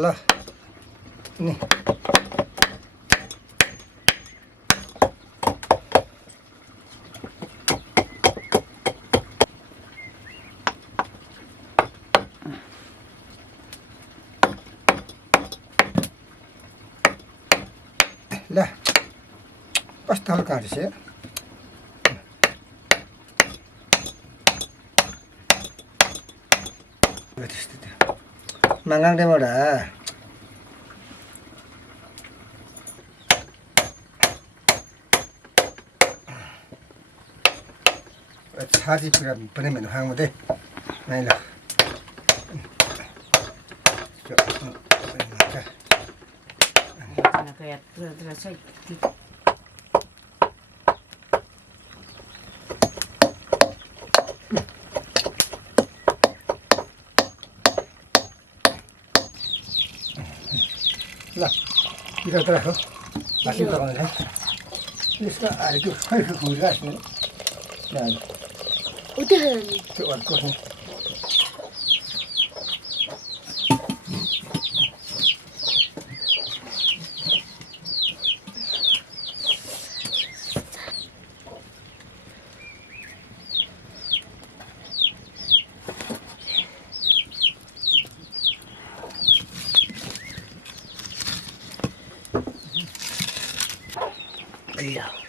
ल नि ल कस्तो हल्का रहेछ 망강대모라 사지 보내면 황무대 나이라 kayak terasa ल इधर तरह हो बाकी तो है इसका आगे तो है पूरा है ना udah तो और को है iya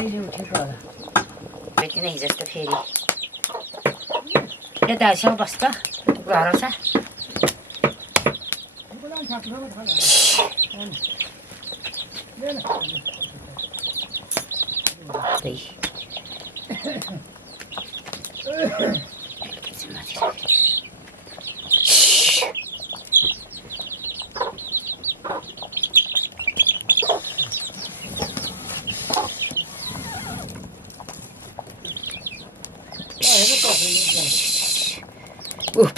अहिले उठेको होला भेटिन हिजोस्तो फेरि यता छेउ बस् त कुकुर हराउँछ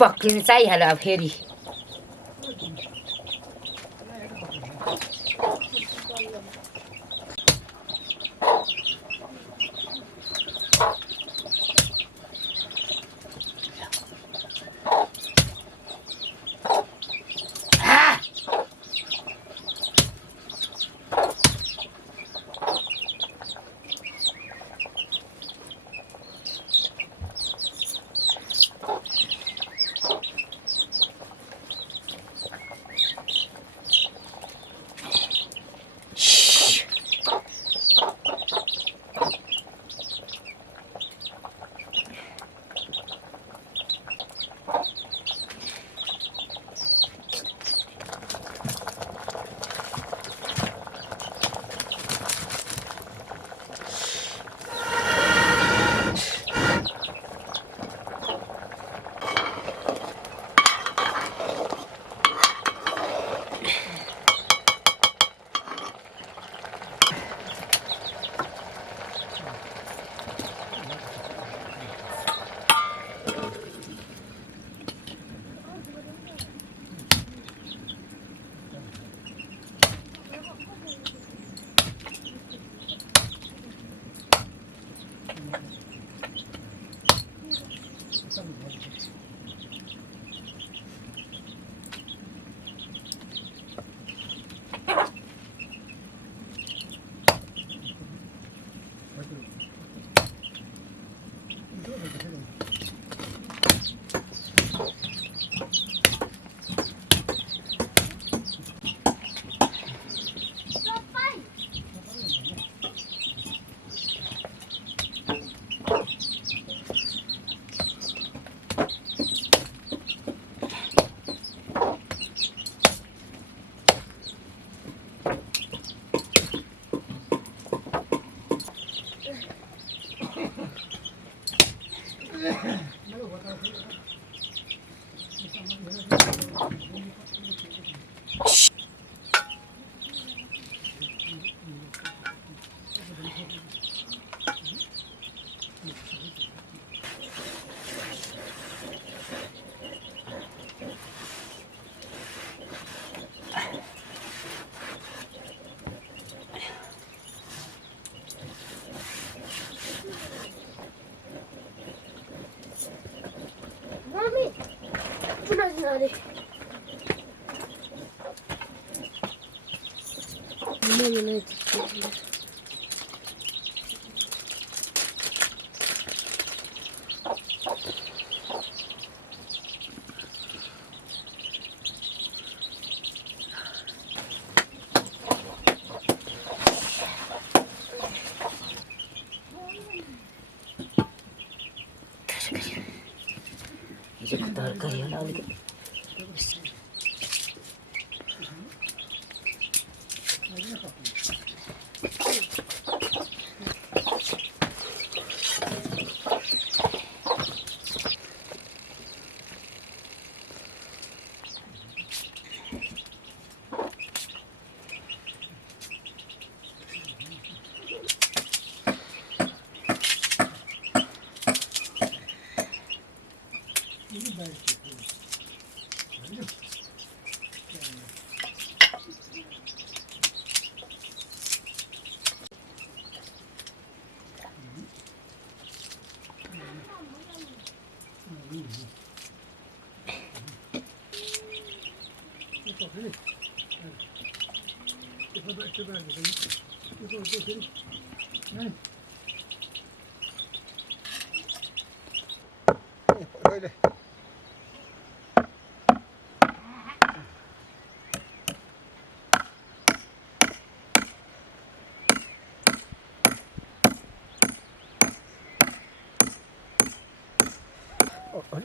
पक्रिनु चाहिहाल्यो अब फेरि Mami, puna nari. Mami, हिजो तरकारी होला अलिकति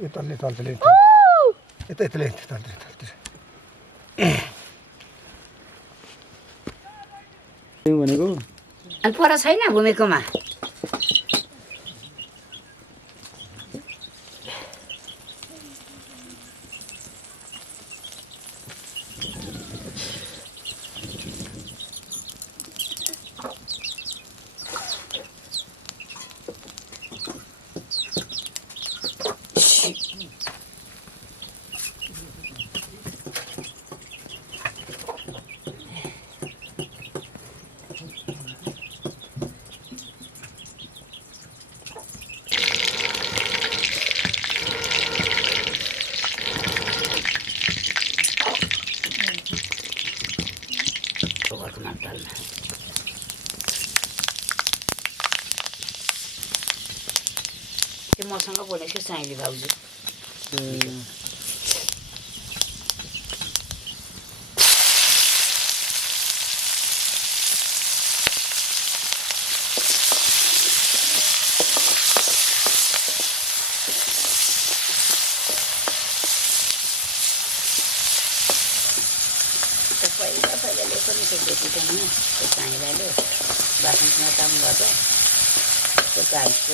यो तल्ले तल्ले यता यताले तल्ले भनेको अनि पर छैन घुमेकोमा घरको माटलमा त्यो मसँग बोलेको थियो साइली भाउजू पहिला ल्याएको नि त्यो बेटी पनि त्यो साइलाले बासनसँग काम गर्दा त्यो गाईको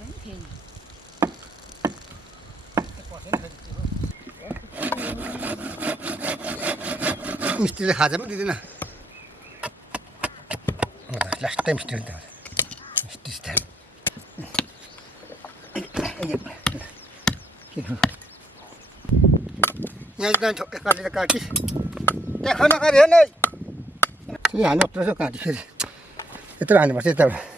नि फेरि मिस्टीले खाजा पनि दिँदैन लास्ट टाइम मिस्टी हुन्छ मिस्टी स्टाइल यहाँ काटेर काटी त्यहाँ खाना खाने हेर्ने फेरि हान्नु पर्छ काटी फेरि यत्रो हान्नुपर्छ यताबाट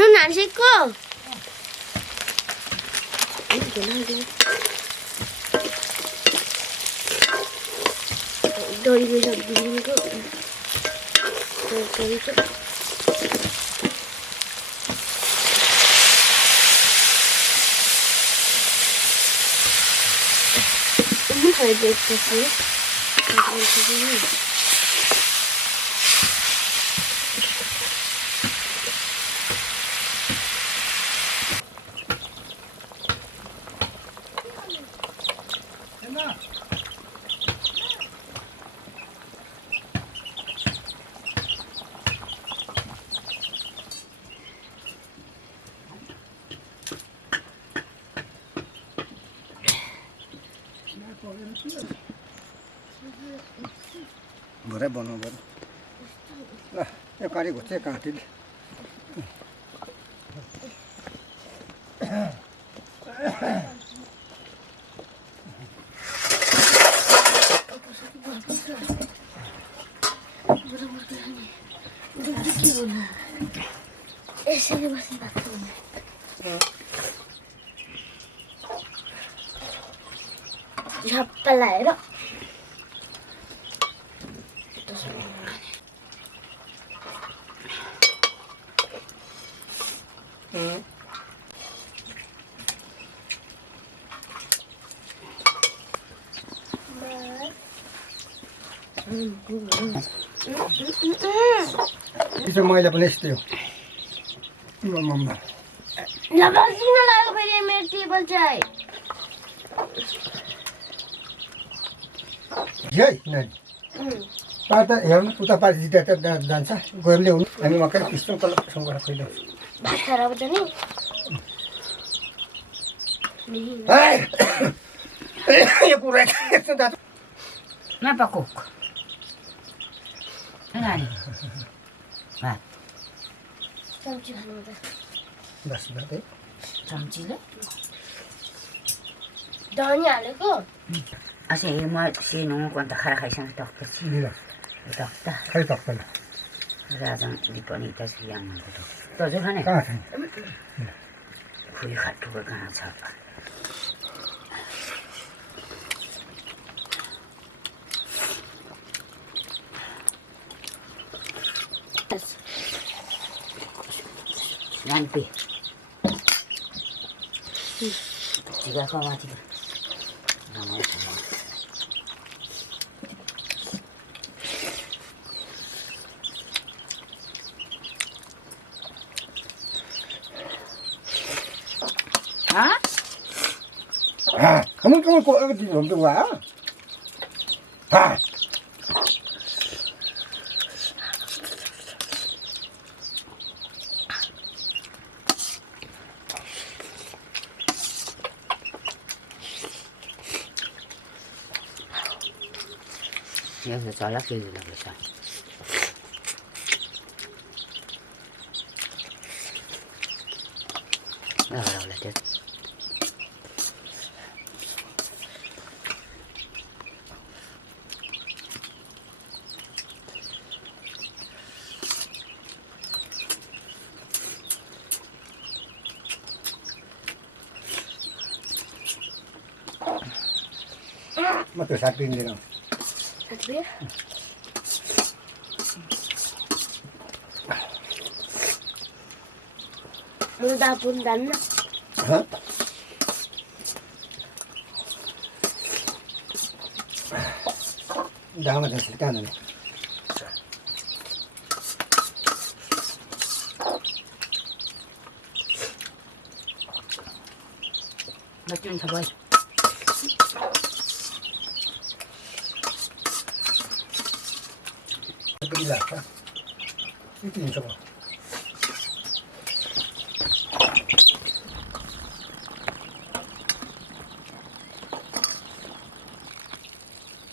Nun nasi ko. Dori ko sa bilhin ko. Dori ko. Ini kayak breakfast ya. भरे बनाउनु पर्यो ल यो काटी घुच्चे काटीले यसरी बस्नु भएको झप्प लाएर त्यसो मैला पनि यस्तै हो नबस्न लाग्यो फेरि मेरो टेबल चाहिँ है नानी पार त हेर्नु उता पारि जिता त जान्छ गएर ल्याउनु हामी मकै पिस्छौँ तल सँगबाट खुइल्याउँछ भात खाएर आउँछ नि यो कुरा यस्तो दाजु Kenapa kok? Enggak nih. Nah, चम्ची खानु त बस बाटै चम्चीले धनी हालेको asih mau sih nunggu kontak khara kaisan dokter sih लिन dokter खै तक्दैन razan di ponita siang gitu. Tuh jangan nih. कहाँ छैन Kuy khatu ke kana chapa. Nanti. Jika kau mati. Namanya sama. Hah? kamu kok di dalam tua Ya udah salah gitu lah bisa. Udah deh. म त साथ पिन्दिनँ साथी मुदा पुन दान्न दामा जान्छ कहाँ जाने बच्चों छ भाइ पनि लाग्छ यति हुन्छ म